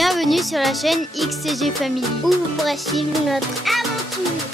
Bienvenue sur la chaîne XCG Family, où vous pourrez suivre notre aventure.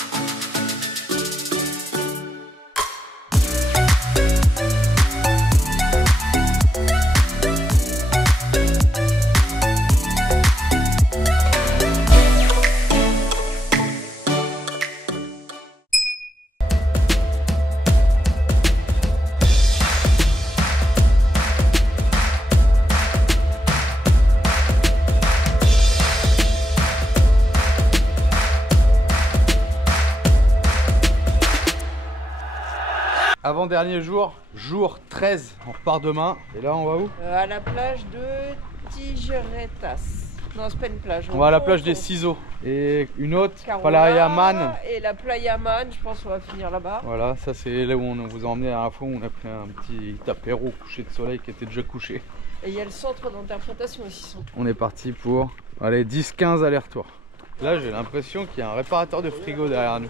Avant-dernier jour, jour 13, on repart demain. Et là on va où? À la plage de Tijeretas. Non, c'est pas une plage. On va à la plage des Ciseaux. Et une autre, Carola, Playa Man. Et la Playa Man, je pense qu'on va finir là-bas. Voilà, ça c'est là où on vous a emmené à la fois où on a pris un petit apéro coucher de soleil qui était déjà couché. Et il y a le centre d'interprétation aussi. On est parti pour, allez, 10-15 allers-retours. Là j'ai l'impression qu'il y a un réparateur de frigo derrière nous.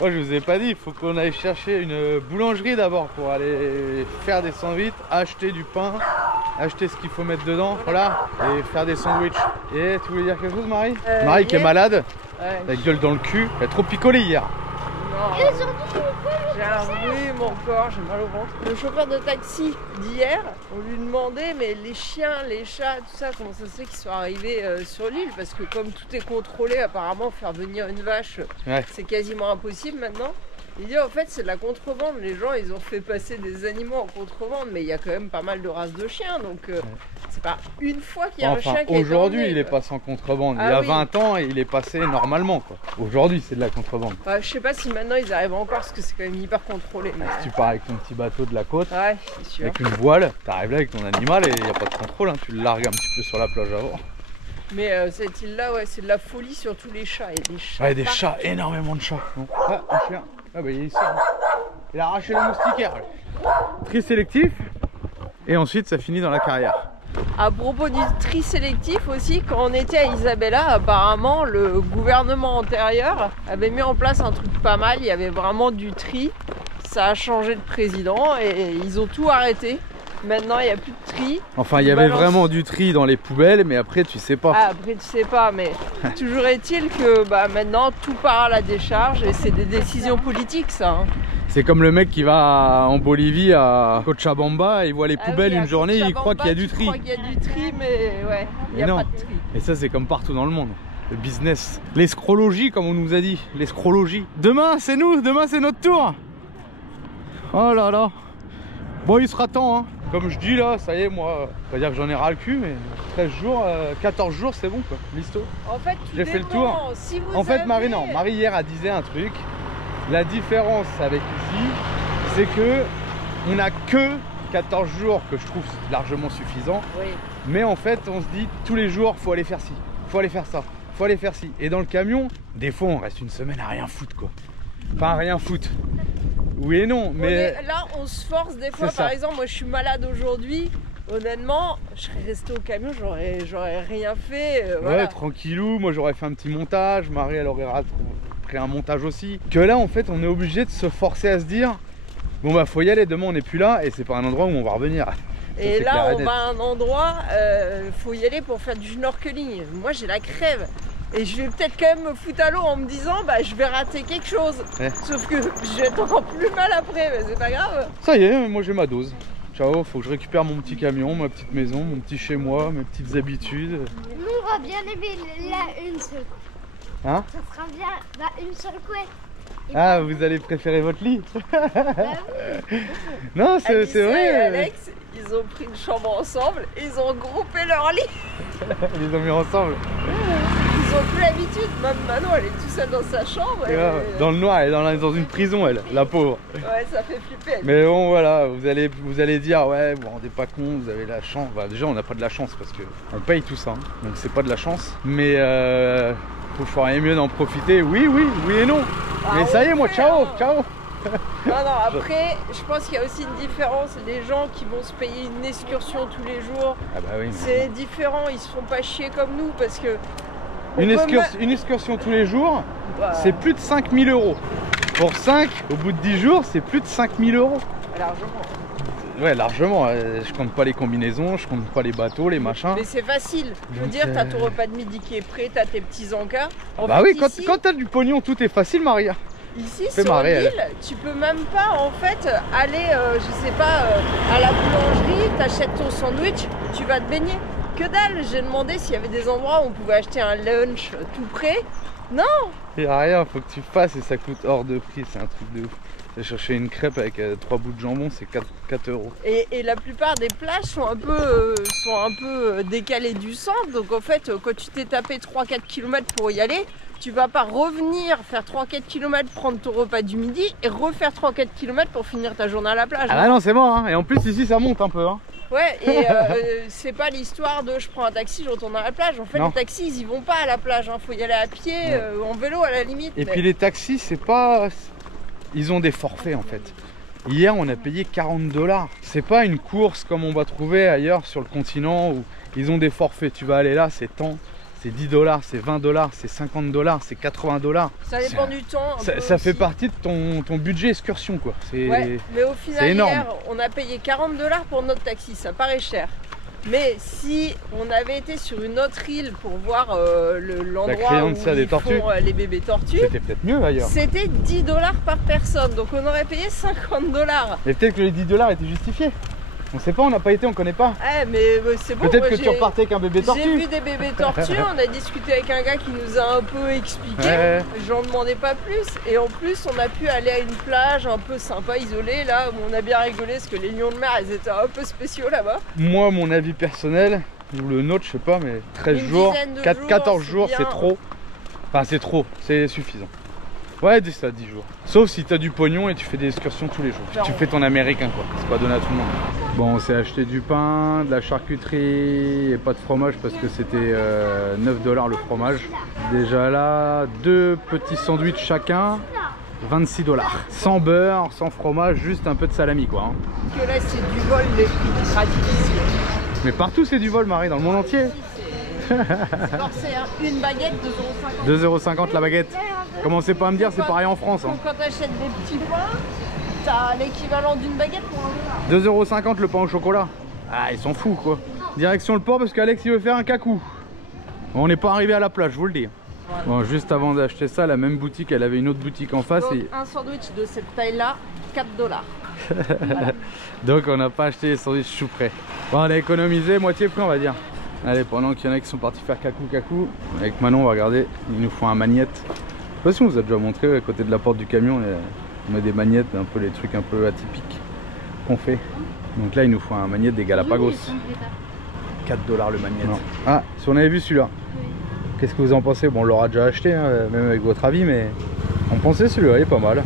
Moi je vous ai pas dit, il faut qu'on aille chercher une boulangerie d'abord pour aller faire des sandwichs, acheter du pain, acheter ce qu'il faut mettre dedans, voilà, et faire des sandwichs. Et tu voulais dire quelque chose, Marie? Marie qui est malade, la gueule dans le cul, elle a trop picolé hier. Non, j'ai un rhume encore, j'ai mal au ventre. Le chauffeur de taxi d'hier, on lui demandait mais les chiens, les chats, tout ça, comment ça se fait qu'ils sont arrivés sur l'île? Parce que comme tout est contrôlé, apparemment faire venir une vache, c'est quasiment impossible maintenant. Il dit en fait c'est de la contrebande, les gens ils ont fait passer des animaux en contrebande, mais il y a quand même pas mal de races de chiens, donc c'est pas une fois qu'il y a un chien qui est aujourd'hui il est passé en contrebande, il y a 20 ans il est passé normalement quoi. Aujourd'hui c'est de la contrebande. Je sais pas si maintenant ils arrivent encore parce que c'est quand même hyper contrôlé. Mais... Si tu pars avec ton petit bateau de la côte, c'est sûr. Avec une voile, t'arrives là avec ton animal et il n'y a pas de contrôle, hein. Tu le largues un petit peu sur la plage avant. Mais cette île là c'est de la folie sur tous les chats, il y a des chats. Ouais, des chats, énormément de chats. Ah, un chien. Ah bah il est ici. Il a arraché le moustiquaire. Tri sélectif. Et ensuite ça finit dans la carrière. À propos du tri sélectif aussi, quand on était à Isabella, apparemment le gouvernement antérieur avait mis en place un truc pas mal. Il y avait vraiment du tri. Ça a changé de président et ils ont tout arrêté. Maintenant il n'y a plus de tri. Enfin il y avait vraiment du tri dans les poubelles, mais après tu sais pas. Ah, après tu sais pas, mais toujours est-il que maintenant tout part à la décharge et c'est des décisions politiques ça. Hein. C'est comme le mec qui va en Bolivie à Cochabamba, il voit les poubelles une journée, il croit qu'il y a du tri. Il croit qu'il y a du tri, mais ouais, il n'y a pas de tri. Et ça c'est comme partout dans le monde. Le business, l'escrologie comme on nous a dit, l'escrologie. Demain c'est nous, demain c'est notre tour. Oh là là. Bon il sera temps hein. Comme je dis là, ça y est moi, pas dire que j'en ai ras le cul, mais 13 jours, 14 jours c'est bon quoi, listo. En fait j'ai fait le tour. Si vous en fait Marie non, Marie hier a disait un truc. La différence avec ici, c'est que on n'a que 14 jours que je trouve largement suffisant. Oui. Mais en fait on se dit tous les jours faut aller faire ci, faut aller faire ça, faut aller faire ci. Et dans le camion, des fois on reste une semaine à rien foutre quoi. Enfin à rien foutre. Oui et non, mais là on se force des fois. Par exemple, moi je suis malade aujourd'hui. Honnêtement, je serais resté au camion, j'aurais rien fait. Ouais, tranquillou. Moi j'aurais fait un petit montage. Marie elle aurait pris un montage aussi. Que là en fait on est obligé de se forcer à se dire bon bah faut y aller. Demain on n'est plus là et c'est pas un endroit où on va revenir. Et là on va à un endroit, faut y aller pour faire du snorkeling. Moi j'ai la crève. Et je vais peut-être quand même me foutre à l'eau en me disant je vais rater quelque chose. Sauf que je vais être encore plus mal après, mais c'est pas grave. Ça y est, moi j'ai ma dose. Ciao, faut que je récupère mon petit camion, ma petite maison, mon petit chez moi, mes petites habitudes. Nous on va bien aimer une seule. Hein? Ça sera bien une seule couette. Ah, vous allez préférer votre lit? Oui. Non, c'est vrai. Alex, ils ont pris une chambre ensemble et ils ont groupé leur lit. Ils les ont mis ensemble. Ils ont plus l'habitude, même Manon elle est tout seule dans sa chambre. Dans le noir, elle est dans une prison elle, la pauvre. Ouais, ça fait flipper. Mais bon voilà, vous allez dire ouais, vous vous rendez pas compte, vous avez la chance. Bah, déjà on n'a pas de la chance parce que on paye tout ça, hein. Donc c'est pas de la chance. Mais vous feriez mieux d'en profiter, oui et non. Mais ça y est moi, ciao. Non, après, je pense qu'il y a aussi une différence. Les gens qui vont se payer une excursion tous les jours, c'est différent, ils se font pas chier comme nous parce que... Une excursion tous les jours, c'est plus de 5000 €. Pour 5, au bout de 10 jours, c'est plus de 5000 €. Largement. Ouais, largement. Je compte pas les combinaisons, je compte pas les bateaux, les machins. Mais c'est facile. Je veux dire, t'as ton repas de midi qui est prêt, t'as tes petits encas. Bah oui, quand t'as du pognon, tout est facile, Maria. Ici, sur l'île, tu peux même pas en fait aller, je sais pas, à la boulangerie, t'achètes ton sandwich, tu vas te baigner. Que dalle, j'ai demandé s'il y avait des endroits où on pouvait acheter un lunch tout près. Non! Il n'y a rien, faut que tu fasses et ça coûte hors de prix, c'est un truc de ouf. J'ai cherché une crêpe avec 3 bouts de jambon, c'est 4 euros. Et la plupart des plages sont un peu décalées du centre, donc en fait, quand tu t'es tapé 3-4 km pour y aller, tu vas pas revenir faire 3-4 km, prendre ton repas du midi et refaire 3-4 km pour finir ta journée à la plage. Ah bah non, c'est bon, hein. Et en plus ici ça monte un peu. Hein. Ouais, et c'est pas l'histoire de je prends un taxi, je retourne à la plage. En fait, non. Les taxis, ils y vont pas à la plage, hein. Faut y aller à pied, en vélo à la limite. Et puis les taxis, c'est pas... Ils ont des forfaits en fait. Hier, on a payé 40 $. C'est pas une course comme on va trouver ailleurs sur le continent où ils ont des forfaits. Tu vas aller là, c'est tant. C'est 10 $, c'est 20 $, c'est 50 $, c'est 80 $. Ça dépend du temps. Ça fait partie de ton budget excursion quoi. Ouais, mais au final, hier, on a payé 40 $ pour notre taxi, ça paraît cher. Mais si on avait été sur une autre île pour voir l'endroit où ils font les bébés tortues, c'était peut-être mieux ailleurs. C'était 10 $ par personne, donc on aurait payé 50 $. Et peut-être que les 10 $ étaient justifiés. On sait pas, on n'a pas été, on connaît pas. Eh mais c'est bon. Peut-être que tu repartais avec un bébé tortue. J'ai vu des bébés tortues, on a discuté avec un gars qui nous a un peu expliqué. J'en demandais pas plus. Et en plus, on a pu aller à une plage un peu sympa, isolée, là où on a bien rigolé parce que les lions de mer, ils étaient un peu spéciaux là-bas. Moi, mon avis personnel, ou le nôtre, je sais pas, mais 13 jours, 14 jours, c'est trop. Enfin, c'est trop, c'est suffisant. Ouais, dis ça, 10 jours. Sauf si tu as du pognon et tu fais des excursions tous les jours. Genre, tu fais ton américain quoi, c'est pas donné à tout le monde. Bon, on s'est acheté du pain, de la charcuterie et pas de fromage parce que c'était 9 $ le fromage. Déjà là, 2 petits sandwichs chacun, 26 $. Sans beurre, sans fromage, juste un peu de salami quoi. Hein. Parce que là c'est du vol les prix pratiques ici. Mais partout c'est du vol Marie, dans le monde entier. C'est hein. Une baguette, 2,50 €. 2,50 € la baguette. Commencez pas à me dire, c'est pareil en France. Hein. Quand tu achètes des petits pains, t'as l'équivalent d'une baguette pour 1 €. 2,50 € le pain au chocolat. Ah, ils s'en foutent quoi. Direction le port parce qu'Alex il veut faire un cacou. On n'est pas arrivé à la plage, je vous le dis. Voilà. Bon, juste avant d'acheter ça, la même boutique, elle avait une autre boutique en face. Donc, un sandwich de cette taille-là, 4 $. Voilà. Donc on n'a pas acheté les sandwichs tout près. Bon, on a économisé moitié prix on va dire. Allez, pendant qu'il y en a qui sont partis faire cacou, avec Manon on va regarder, il nous faut un magnette. Je sais pas si on vous a déjà montré à côté de la porte du camion, on met des magnettes, un peu les trucs un peu atypiques qu'on fait. Donc là il nous faut un magnette des Galapagos. 4 $ le magnette. Non. Ah, si on avait vu celui-là. Oui. Qu'est-ce que vous en pensez? Bon, on l'aura déjà acheté, hein, même avec votre avis, mais on pensait celui-là, il est pas mal.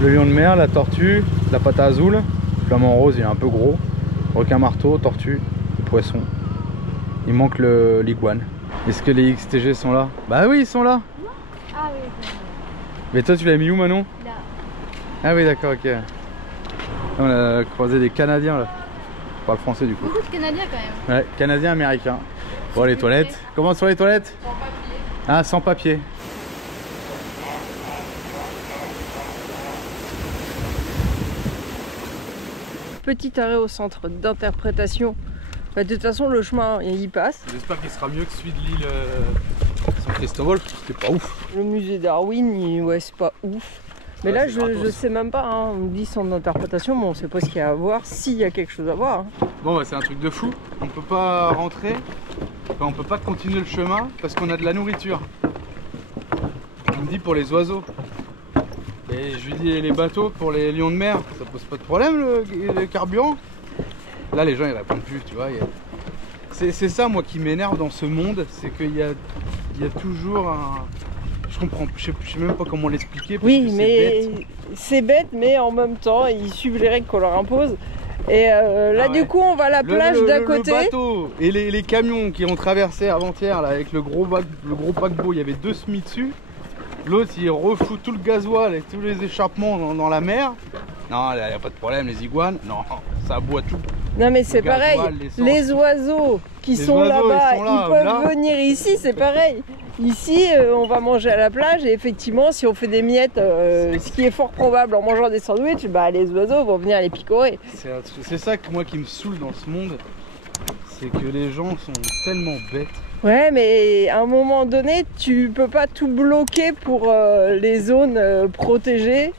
Le lion de mer, la tortue, la pata azul, le flamant rose il est un peu gros, requin marteau, tortue, le poisson. Il manque l'iguane. Est-ce que les XTG sont là? Bah oui, ils sont là. Ah oui. Mais toi, tu l'as mis où, Manon? Là. Ah oui, d'accord, ok. On a croisé des Canadiens là. On parle français du coup. Beaucoup de Canadiens quand même. Ouais, Canadiens, Américains. Bon, les toilettes. Comment sont les toilettes? Sans papier. Ah, sans papier. Petit arrêt au centre d'interprétation. Bah, de toute façon, le chemin, il y passe. J'espère qu'il sera mieux que celui de l'île San Cristobal, parce que c'était pas ouf. Le musée Darwin, ouais, c'est pas ouf. Mais là, je sais même pas, hein. On me dit centre d'interprétation, mais on sait pas ce qu'il y a à voir, s'il y a quelque chose à voir. Hein. Bon, bah, c'est un truc de fou. On peut pas rentrer, enfin, on peut pas continuer le chemin parce qu'on a de la nourriture. On me dit pour les oiseaux. Et je lui dis les bateaux pour les lions de mer, ça pose pas de problème le carburant. Là les gens ils répondent plus, tu vois. C'est ça moi qui m'énerve dans ce monde, c'est qu'il y a toujours un... Je comprends, je sais même pas comment l'expliquer. Oui mais c'est bête, mais en même temps ils suivent les règles qu'on leur impose. Et là du coup on va à la plage d'à côté. Le bateau et les camions qui ont traversé avant-hier avec le gros paquebot, il y avait 2 semis dessus. L'autre il refout tout le gasoil et tous les échappements dans la mer. Non, il n'y a pas de problème, les iguanes, non, ça aboie tout. Non mais c'est pareil, gasoil, les oiseaux qui sont là-bas, ils peuvent venir ici, c'est pareil. Ici, on va manger à la plage et effectivement, si on fait des miettes, ce qui est fort probable en mangeant des sandwichs, bah, les oiseaux vont venir les picorer. C'est ça que moi qui me saoule dans ce monde, c'est que les gens sont tellement bêtes. Ouais, mais à un moment donné, tu peux pas tout bloquer pour les zones protégées.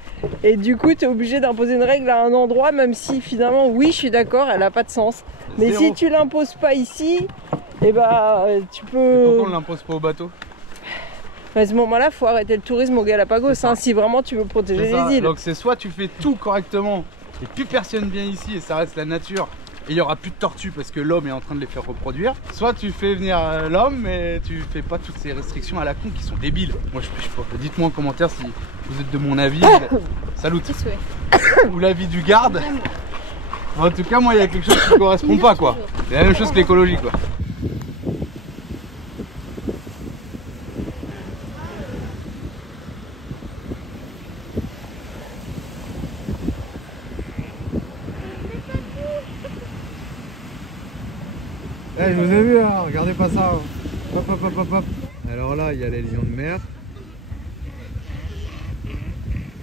Et du coup, tu es obligé d'imposer une règle à un endroit, même si finalement, oui, je suis d'accord, elle n'a pas de sens. Mais si tu l'imposes pas ici, et bah, tu peux... Et pourquoi on l'impose pas au bateau? À ce moment-là, il faut arrêter le tourisme au Galapagos, hein, si vraiment tu veux protéger les îles. Donc c'est soit tu fais tout correctement et plus personne vient ici et ça reste la nature et il n'y aura plus de tortues parce que l'homme est en train de les faire reproduire, soit tu fais venir l'homme mais tu fais pas toutes ces restrictions à la con qui sont débiles. Moi je pêche pas. Dites-moi en commentaire si vous êtes de mon avis. Salut. Ou l'avis du garde. En tout cas moi il y a quelque chose qui ne correspond pas quoi. C'est la même chose que l'écologie quoi. Eh, je vous ai vu, hein, regardez pas ça. Hop, hop, hop, hop, hop. Alors là, il y a les lions de mer.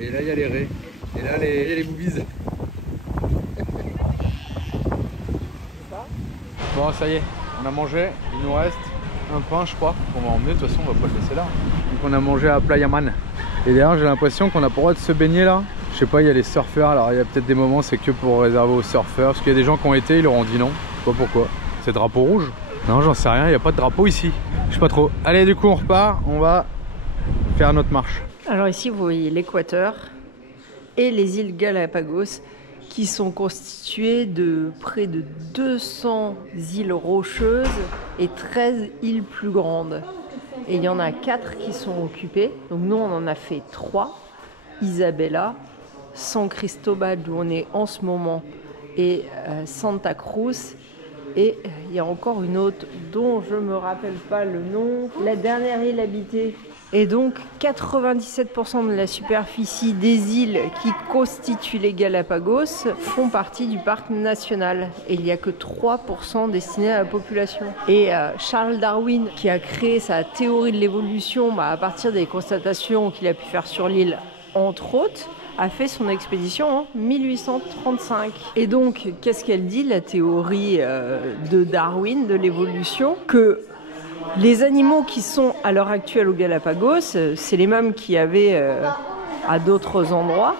Et là, il y a les raies. Et là, il y a les boobies. Bon, ça y est, on a mangé. Il nous reste un pain, je crois, qu'on va emmener. De toute façon, on va pas le laisser là. Donc, on a mangé à Playa Man. Et d'ailleurs, j'ai l'impression qu'on n'a pas le droit de se baigner là. Je sais pas, il y a les surfeurs. Alors, il y a peut-être des moments, c'est que pour réserver aux surfeurs. Parce qu'il y a des gens qui ont été, ils leur ont dit non. Je sais pas pourquoi. C'est drapeau rouge? Non, j'en sais rien, il n'y a pas de drapeau ici. Je sais pas trop. Allez, du coup, on repart, on va faire notre marche. Alors ici, vous voyez l'Équateur et les îles Galapagos qui sont constituées de près de 200 îles rocheuses et 13 îles plus grandes. Et il y en a 4 qui sont occupées. Donc nous, on en a fait 3. Isabela, San Cristobal, où on est en ce moment, et Santa Cruz. Et il y a encore une autre dont je ne me rappelle pas le nom, la dernière île habitée. Et donc 97% de la superficie des îles qui constituent les Galapagos font partie du parc national. Et il n'y a que 3% destinés à la population. Et Charles Darwin, qui a créé sa théorie de l'évolution à partir des constatations qu'il a pu faire sur l'île, entre autres, a fait son expédition en 1835. Et donc, qu'est-ce qu'elle dit, la théorie de Darwin, de l'évolution? Que les animaux qui sont à l'heure actuelle au Galapagos, c'est les mêmes qu'il y avait à d'autres endroits,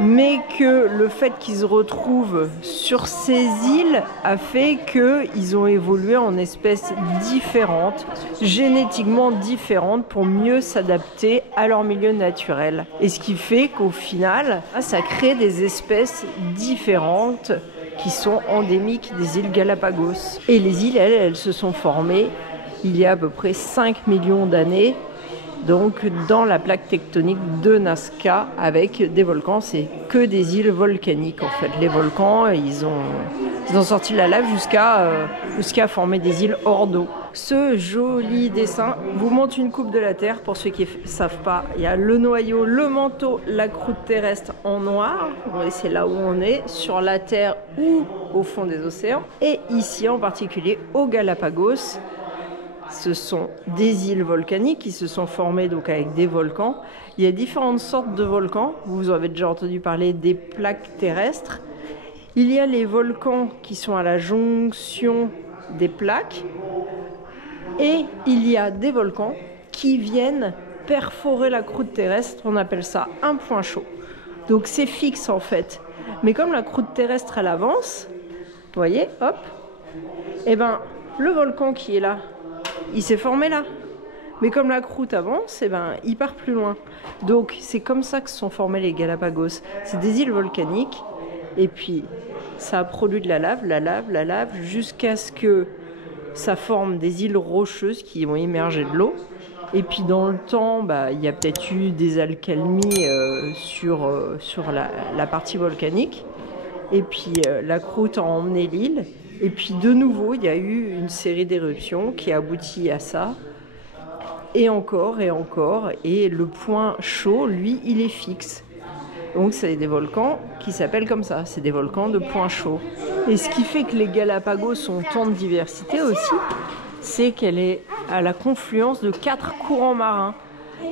mais que le fait qu'ils se retrouvent sur ces îles a fait qu'ils ont évolué en espèces différentes, génétiquement différentes, pour mieux s'adapter à leur milieu naturel. Et ce qui fait qu'au final, ça crée des espèces différentes qui sont endémiques des îles Galapagos. Et les îles, elles se sont formées il y a à peu près 5 millions d'années, donc dans la plaque tectonique de Nazca, avec des volcans. C'est que des îles volcaniques en fait. Les volcans, ils ont sorti la lave jusqu'à former des îles hors d'eau. Ce joli dessin vous montre une coupe de la Terre. Pour ceux qui ne savent pas, il y a le noyau, le manteau, la croûte terrestre en noir. C'est là où on est, sur la Terre ou au fond des océans. Et ici en particulier, au Galapagos, ce sont des îles volcaniques qui se sont formées donc avec des volcans. Il y a différentes sortes de volcans. Vous avez déjà entendu parler des plaques terrestres. Il y a les volcans qui sont à la jonction des plaques. Et il y a des volcans qui viennent perforer la croûte terrestre. On appelle ça un point chaud. Donc c'est fixe en fait. Mais comme la croûte terrestre elle avance, vous voyez, hop, et ben le volcan qui est là, il s'est formé là. Mais comme la croûte avance, il part plus loin. Donc c'est comme ça que se sont formés les Galapagos. C'est des îles volcaniques. Et puis ça a produit de la lave, jusqu'à ce que ça forme des îles rocheuses qui vont émerger de l'eau. Et puis dans le temps, il y a peut-être eu des alcalmies sur la partie volcanique. Et puis la croûte a emmené l'île. Et puis de nouveau, il y a eu une série d'éruptions qui a abouti à ça. Et encore. Et le point chaud, lui, il est fixe. Donc c'est des volcans qui s'appellent comme ça, c'est des volcans de points chauds. Et ce qui fait que les Galapagos ont tant de diversité aussi, c'est qu'elle est à la confluence de 4 courants marins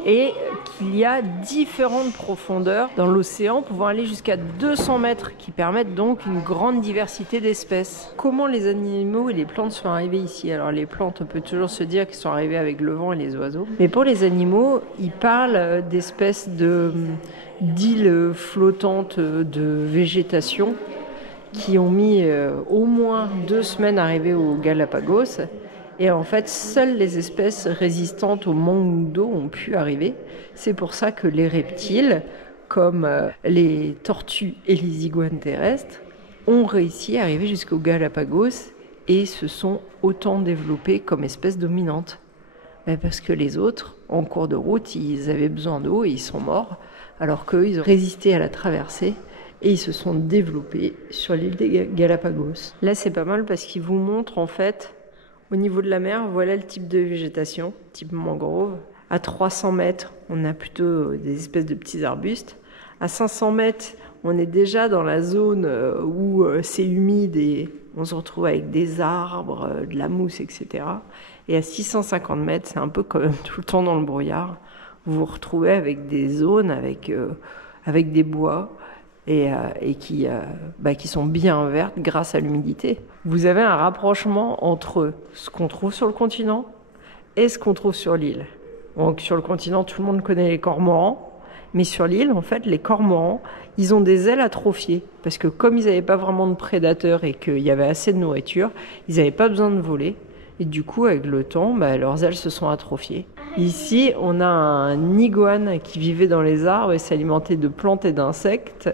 et qu'il y a différentes profondeurs dans l'océan pouvant aller jusqu'à 200 mètres qui permettent donc une grande diversité d'espèces. Comment les animaux et les plantes sont arrivés ici? Alors les plantes, on peut toujours se dire qu'ils sont arrivés avec le vent et les oiseaux, mais pour les animaux, ils parlent d'espèces d'îles flottantes de végétation qui ont mis au moins 2 semaines à arriver aux Galapagos. Et en fait, seules les espèces résistantes au manque d'eau ont pu arriver. C'est pour ça que les reptiles, comme les tortues et les iguanes terrestres, ont réussi à arriver jusqu'aux Galapagos et se sont autant développés comme espèces dominantes. Mais parce que les autres, en cours de route, ils avaient besoin d'eau et ils sont morts, alors qu'eux, ils ont résisté à la traversée et ils se sont développés sur l'île des Galapagos. Là, c'est pas mal parce qu'ils vous montrent en fait, au niveau de la mer, voilà le type de végétation, type mangrove. À 300 mètres, on a plutôt des espèces de petits arbustes. À 500 mètres, on est déjà dans la zone où c'est humide et on se retrouve avec des arbres, de la mousse, etc. Et à 650 mètres, c'est un peu quand même tout le temps dans le brouillard. Vous vous retrouvez avec des zones, avec des bois et qui sont bien vertes grâce à l'humidité. Vous avez un rapprochement entre ce qu'on trouve sur le continent et ce qu'on trouve sur l'île. Donc sur le continent, tout le monde connaît les cormorans, mais sur l'île, en fait, les cormorans, ils ont des ailes atrophiées parce que comme ils n'avaient pas vraiment de prédateurs et qu'il y avait assez de nourriture, ils n'avaient pas besoin de voler. Et du coup, avec le temps, leurs ailes se sont atrophiées. Ici, on a un iguane qui vivait dans les arbres et s'alimentait de plantes et d'insectes.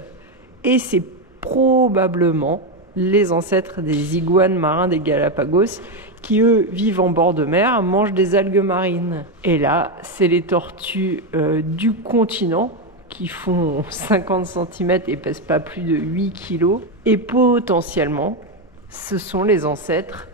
Et c'est probablement les ancêtres des iguanes marins des Galapagos qui, eux, vivent en bord de mer, mangent des algues marines. Et là, c'est les tortues du continent qui font 50 cm et pèsent pas plus de 8 kg. Et potentiellement, ce sont les ancêtres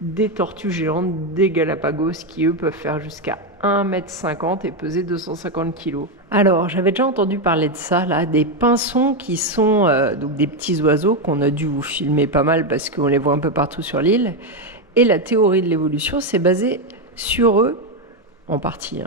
des tortues géantes des Galapagos qui, eux, peuvent faire jusqu'à 1,50 m et peser 250 kg. Alors, j'avais déjà entendu parler de ça, là, des pinsons qui sont donc des petits oiseaux qu'on a dû vous filmer pas mal parce qu'on les voit un peu partout sur l'île. Et la théorie de l'évolution, c'est basé sur eux, en partie.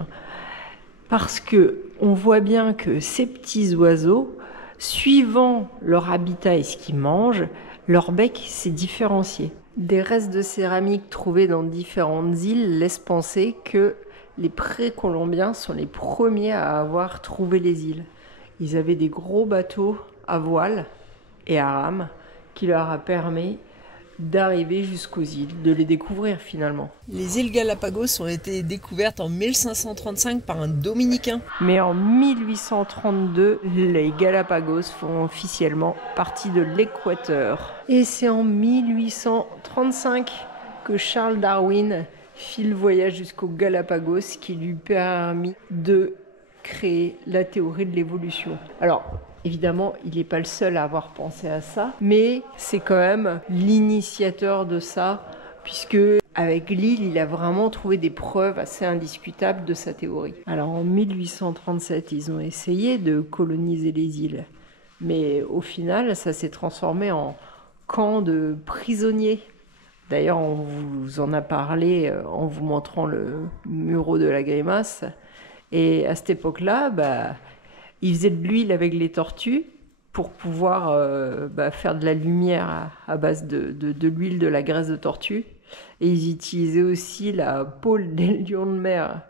Parce que on voit bien que ces petits oiseaux, suivant leur habitat et ce qu'ils mangent, leur bec s'est différencié. Des restes de céramique trouvés dans différentes îles laissent penser que les précolombiens sont les premiers à avoir trouvé les îles. Ils avaient des gros bateaux à voile et à rame qui leur a permis d'arriver jusqu'aux îles, de les découvrir finalement. Les îles Galapagos ont été découvertes en 1535 par un Dominicain. Mais en 1832, les Galapagos font officiellement partie de l'Équateur. Et c'est en 1835 que Charles Darwin fit le voyage jusqu'aux Galapagos qui lui permit de créer la théorie de l'évolution. Alors, évidemment, il n'est pas le seul à avoir pensé à ça, mais c'est quand même l'initiateur de ça, puisque avec l'île, il a vraiment trouvé des preuves assez indiscutables de sa théorie. Alors en 1837, ils ont essayé de coloniser les îles, mais au final, ça s'est transformé en camp de prisonniers. D'ailleurs, on vous en a parlé en vous montrant le Muro de la Grimace, et à cette époque-là, ils faisaient de l'huile avec les tortues pour pouvoir faire de la lumière à base de l'huile, de la graisse de tortue. Et ils utilisaient aussi la peau des lions de mer.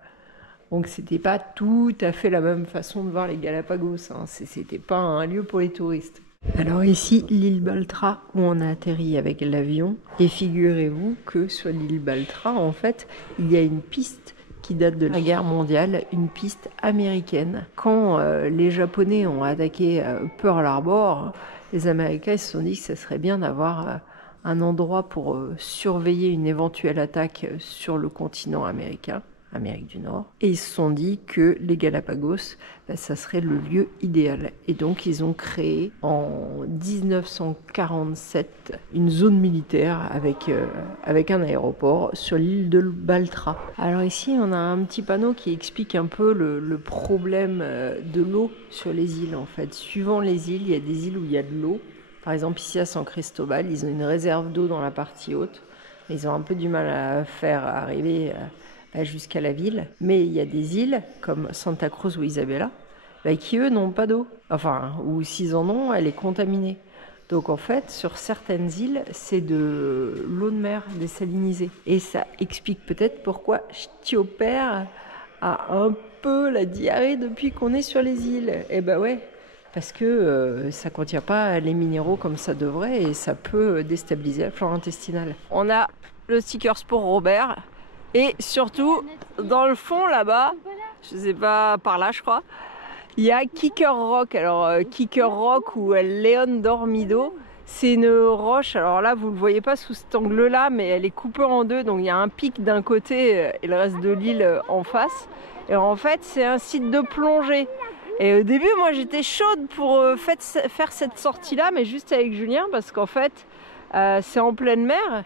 Donc c'était pas tout à fait la même façon de voir les Galapagos. C'était pas un lieu pour les touristes. Alors ici, l'île Baltra, où on a atterri avec l'avion. Et figurez-vous que sur l'île Baltra, en fait, il y a une piste qui date de la guerre mondiale, une piste américaine. Quand les Japonais ont attaqué Pearl Harbor, les Américains se sont dit que ça serait bien d'avoir un endroit pour surveiller une éventuelle attaque sur le continent américain. Amérique du Nord. Et ils se sont dit que les Galapagos, ça serait le lieu idéal. Et donc ils ont créé en 1947 une zone militaire avec un aéroport sur l'île de Baltra. Alors ici on a un petit panneau qui explique un peu le problème de l'eau sur les îles en fait. Suivant les îles, il y a des îles où il y a de l'eau. Par exemple ici à San Cristobal, ils ont une réserve d'eau dans la partie haute. Ils ont un peu du mal à faire arriver jusqu'à la ville. Mais il y a des îles comme Santa Cruz ou Isabela qui eux n'ont pas d'eau. Enfin, ou s'ils en ont, elle est contaminée. Donc en fait, sur certaines îles, c'est de l'eau de mer désalinisée. Et ça explique peut-être pourquoi Ch'tiopère a un peu la diarrhée depuis qu'on est sur les îles. Et ben ouais, parce que ça ne contient pas les minéraux comme ça devrait et ça peut déstabiliser la flore intestinale. On a le stickers pour Robert et surtout dans le fond là-bas, je sais pas, par là je crois, il y a Kicker Rock. Alors Kicker Rock ou León Dormido, c'est une roche, alors là vous ne le voyez pas sous cet angle là, mais elle est coupée en deux, donc il y a un pic d'un côté et le reste de l'île en face. Et en fait c'est un site de plongée. Et au début, moi, j'étais chaude pour faire cette sortie-là, mais juste avec Julien, parce qu'en fait, c'est en pleine mer.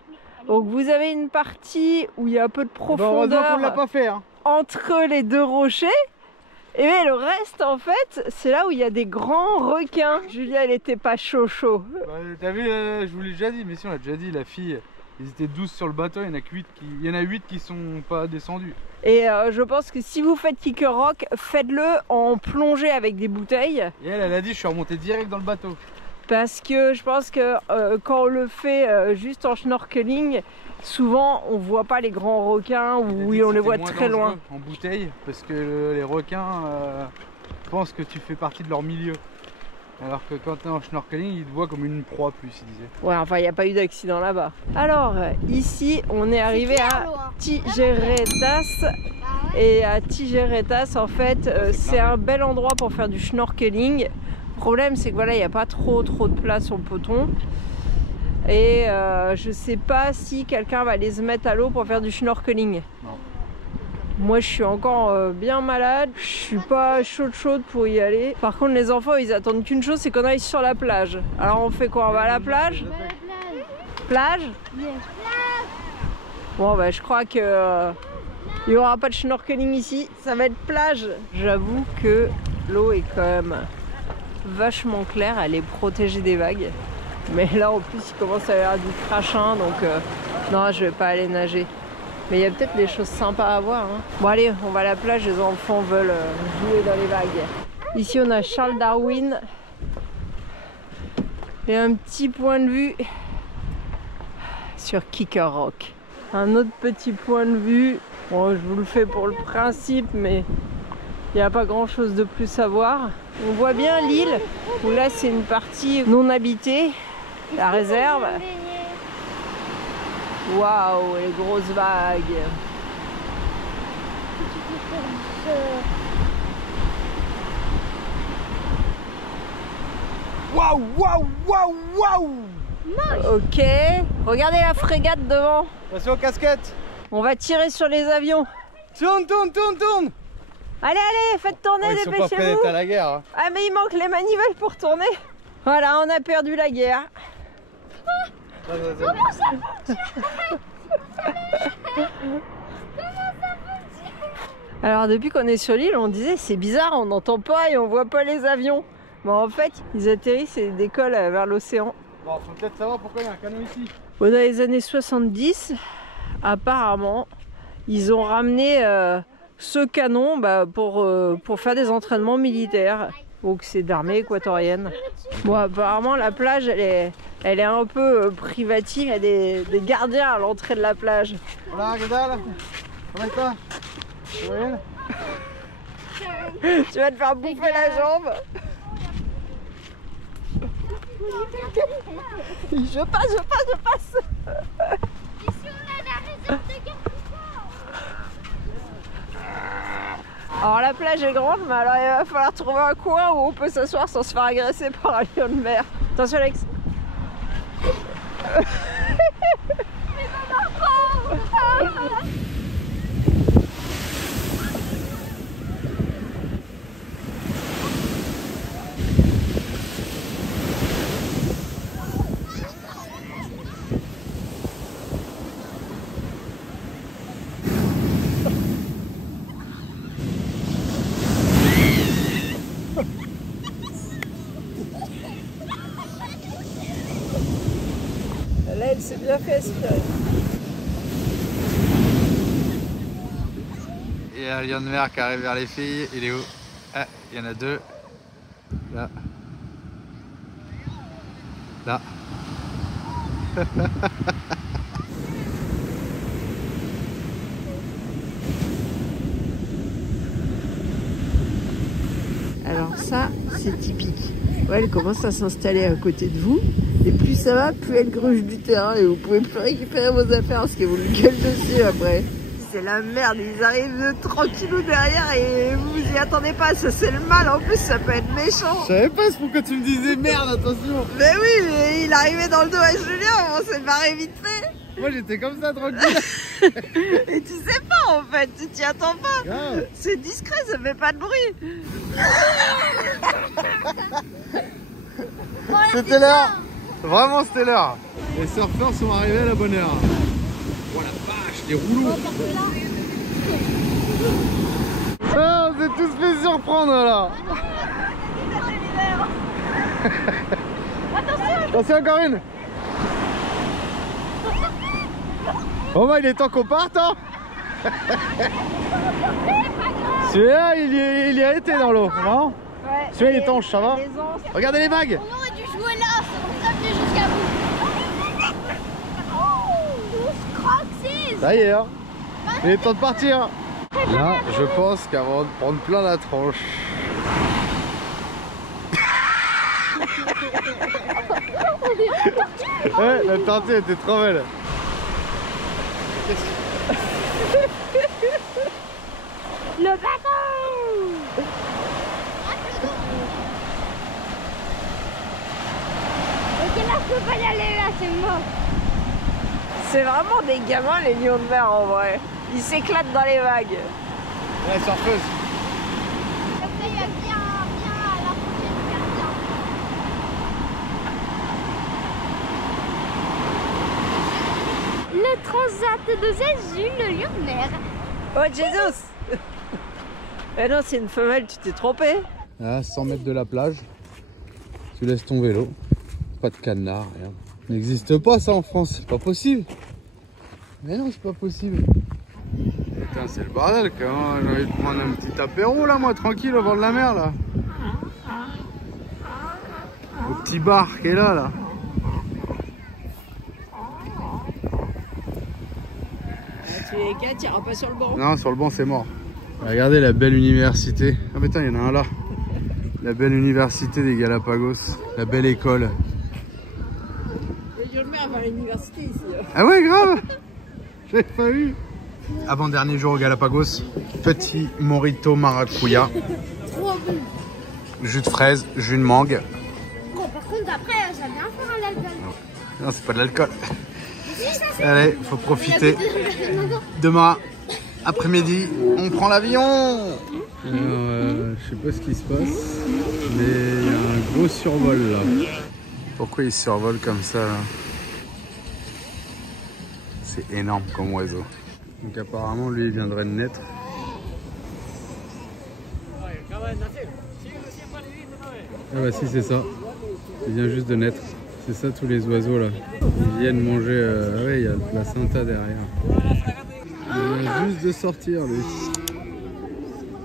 Donc, vous avez une partie où il y a un peu de profondeur l'a pas fait, hein. Entre les deux rochers. Et le reste, en fait, c'est là où il y a des grands requins. Julien, elle était pas chaud. T'as vu, je vous l'ai déjà dit, mais si, on l'a déjà dit, la fille, ils étaient 12 sur le bateau, il y en a 8 qui sont pas descendus. Et je pense que si vous faites Kicker Rock, faites-le en plongée avec des bouteilles. Et elle a dit, je suis remonté direct dans le bateau. Parce que je pense que quand on le fait juste en snorkeling, souvent on voit pas les grands requins ou oui, on les voit très loin. En bouteille, parce que les requins pensent que tu fais partie de leur milieu. Alors que quand tu es en snorkeling, ils te voient comme une proie plus, ils disaient. Ouais, enfin, il n'y a pas eu d'accident là-bas. Alors, ici, on est arrivé à Tigueretas. Et à Tigueretas, en fait, c'est un bel endroit pour faire du snorkeling. Le problème, c'est que voilà, il n'y a pas trop de place sur le poton. Et je sais pas si quelqu'un va aller se mettre à l'eau pour faire du snorkeling. Non. Moi je suis encore bien malade, je suis pas chaude pour y aller. Par contre les enfants ils attendent qu'une chose, c'est qu'on aille sur la plage. Alors on fait quoi? On va à la plage? Plage? Bon bah je crois que il n'y aura pas de snorkeling ici, ça va être plage. J'avoue que l'eau est quand même vachement claire, elle est protégée des vagues. Mais là en plus il commence à y avoir du crachin, donc non je vais pas aller nager. Mais il y a peut-être des choses sympas à voir. Hein. Bon allez, on va à la plage, les enfants veulent jouer dans les vagues. Ici on a Charles Darwin. Et un petit point de vue sur Kicker Rock. Un autre petit point de vue. Bon, je vous le fais pour le principe, mais il n'y a pas grand chose de plus à voir. On voit bien l'île, où là c'est une partie non habitée, la réserve. Waouh, les grosses vagues. Waouh, waouh, waouh, waouh. Ok, regardez la frégate devant. Attention aux casquettes. On va tirer sur les avions. Tourne. Allez, faites tourner, ils sont pas prêts d'être à la guerre. Hein. Ah mais il manque les manivelles pour tourner. Voilà, on a perdu la guerre. Comment ça fonctionne? Alors depuis qu'on est sur l'île, on disait c'est bizarre, on n'entend pas et on voit pas les avions. Mais en fait, ils atterrissent et décollent vers l'océan. Bon, faut peut-être savoir pourquoi il y a un canon ici. Dans les années 70, apparemment, ils ont ramené ce canon pour faire des entraînements militaires. Donc c'est d'armée équatorienne. Bon, apparemment la plage elle est un peu privative, il y a des gardiens à l'entrée de la plage. Voilà, que dalle. Comment ça? Tu vas te faire bouffer la jambe. Je passe. Ici on a la réserve de Garou. Alors la plage est grande, mais alors il va falloir trouver un coin où on peut s'asseoir sans se faire agresser par un lion de mer. Attention Alex. fait aspirer. Il y a un lion de mer qui arrive vers les filles. Il est où? Ah, il y en a deux. Là. Là. Alors ça, c'est typique. Ouais, elle commence à s'installer à côté de vous. Et plus ça va, plus elle gruge du terrain. Et vous pouvez plus récupérer vos affaires parce qu'elle vous le gueule dessus après. C'est la merde, ils arrivent tranquillou derrière et vous vous y attendez pas. Ça c'est le mal, en plus ça peut être méchant. Je savais pas pourquoi tu me disais merde, attention. Mais oui, mais il arrivait dans le dos à Julien, on s'est barré vite fait. Moi j'étais comme ça tranquille. Et tu sais pas en fait, tu t'y attends pas. C'est discret, ça fait pas de bruit. C'était l'heure. Vraiment c'était l'heure. Les surfeurs sont arrivés à la bonne heure. Oh la vache, les rouleaux. Ah, on s'est tous fait surprendre là. Attention encore une. Oh bah il est temps qu'on parte hein. Celui-là il y a été dans l'eau, non? Ouais. Celui-là il est étanche, ça va? Regardez les vagues. On aurait dû jouer là, on s'est jusqu'à vous. Oh, croque. Ça y est hein. Il est temps de partir. Là je pense qu'avant de prendre plein la tronche. Ouais, la tortue était trop belle. Le bateau. Ok, là je peux pas y aller, là c'est mort. C'est vraiment des gamins les lions de mer en vrai. Ils s'éclatent dans les vagues. La surfeuse. Après il y a bien à la prochaine gardien. Le transat de Jésus, le lion de mer. Oh Jésus. Eh non, c'est une femelle, tu t'es trompé. À 100 mètres de la plage, tu laisses ton vélo. Pas de canard, rien. N'existe pas ça en France, c'est pas possible. Mais non, c'est pas possible. Putain, c'est le bordel quand même. J'ai envie de prendre un petit apéro là, moi, tranquille au bord de la mer là. Le petit bar qui est là. Tu es 4, tu iras pas sur le banc. Non, sur le banc c'est mort. Regardez la belle université. Ah putain, il y en a un là. La belle université des Galapagos. La belle école. Le lion de mer va à l'université ici. Ah ouais, grave. J'avais pas vu. Avant-dernier jour au Galapagos. Petit mojito maracuya. Jus de fraise, jus de mangue. Bon, par contre, après, ça vient faire un alcool. Non, c'est pas de l'alcool. Allez, faut profiter. Demain, après-midi, on prend l'avion. Je sais pas ce qui se passe, mais il y a un gros survol là. Pourquoi il survole comme ça là? C'est énorme comme oiseau. Donc apparemment lui il viendrait de naître. Ah bah si c'est ça. Il vient juste de naître. C'est ça tous les oiseaux là. Ils viennent manger. Ah ouais, il y a le placenta derrière. Il vient juste de sortir lui.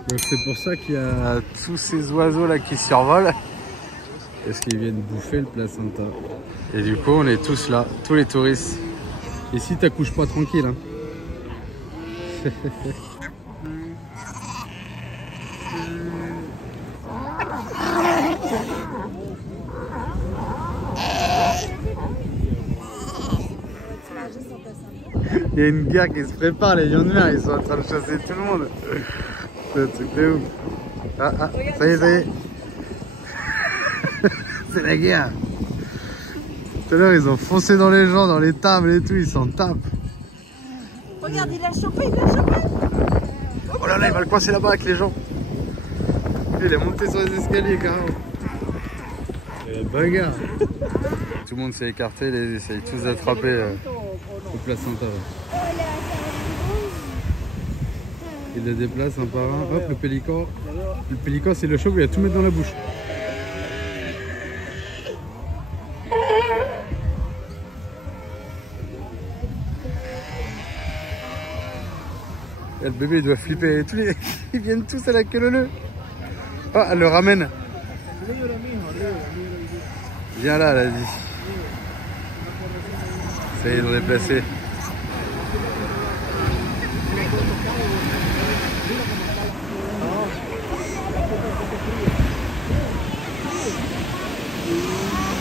Donc c'est pour ça qu'il y a tous ces oiseaux là qui survolent. Parce qu'ils viennent bouffer le placenta. Et du coup on est tous là, tous les touristes. Ici t'accouches pas tranquille hein. Il y a une guerre qui se prépare, les lions de mer, ils sont en train de chasser tout le monde. C'est un truc de ouf. Ah, ah, ça y est, ça y est. C'est la guerre. Tout à l'heure, ils ont foncé dans les gens, dans les tables et tout, ils s'en tapent. Regarde, il a chopé, il a chopé. Oh là là, il va le coincer là-bas avec les gens. Il est monté sur les escaliers, carrément. Et la bagarre. Tout le monde s'est écarté, ils essayent tous d'attraper le placenta. Il le déplace un par un. Hop, le pélican. Le pélican, c'est le choc, il va tout mettre dans la bouche. Et le bébé il doit flipper. Ils viennent tous à la queue leu. Oh, elle le ramène. Viens là, elle a dit. Ça y est, ils l'ont déplacé.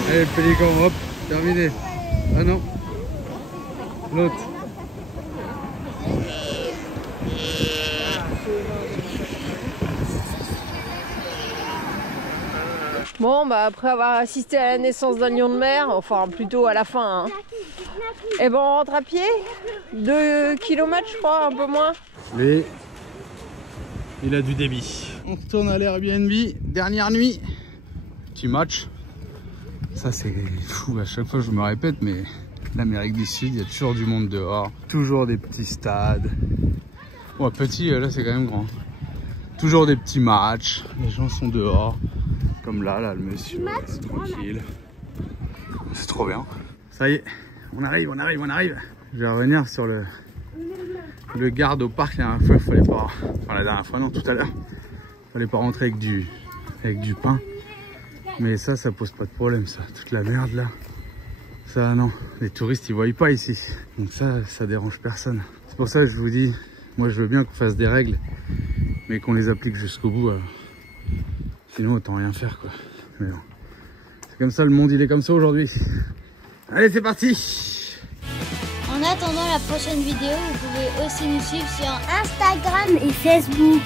Allez, le pélican, hop, terminé. Ah non, l'autre. Bon, bah après avoir assisté à la naissance d'un lion de mer, enfin plutôt à la fin, hein. Et ben on rentre à pied, 2 km je crois, un peu moins. Mais il a du débit. On retourne à l'Airbnb, dernière nuit. Petit match. Ça c'est fou, à chaque fois je me répète, mais l'Amérique du Sud, il y a toujours du monde dehors. Toujours des petits stades. Bon, petit, là c'est quand même grand. Toujours des petits matchs, les gens sont dehors. Comme là, le monsieur, tranquille. C'est trop bien. Ça y est, on arrive. Je vais revenir sur le garde au parc. La dernière fois, il fallait pas... Enfin, la dernière fois, non, tout à l'heure. Il fallait pas rentrer avec du pain. Mais ça pose pas de problème, ça. Toute la merde, là. Ça, non. Les touristes, ils voient pas ici. Donc ça dérange personne. C'est pour ça que je vous dis, moi, je veux bien qu'on fasse des règles, mais qu'on les applique jusqu'au bout. Sinon, autant rien faire, quoi. Mais bon. C'est comme ça, le monde, il est comme ça aujourd'hui. Allez, c'est parti! En attendant la prochaine vidéo, vous pouvez aussi nous suivre sur Instagram et Facebook.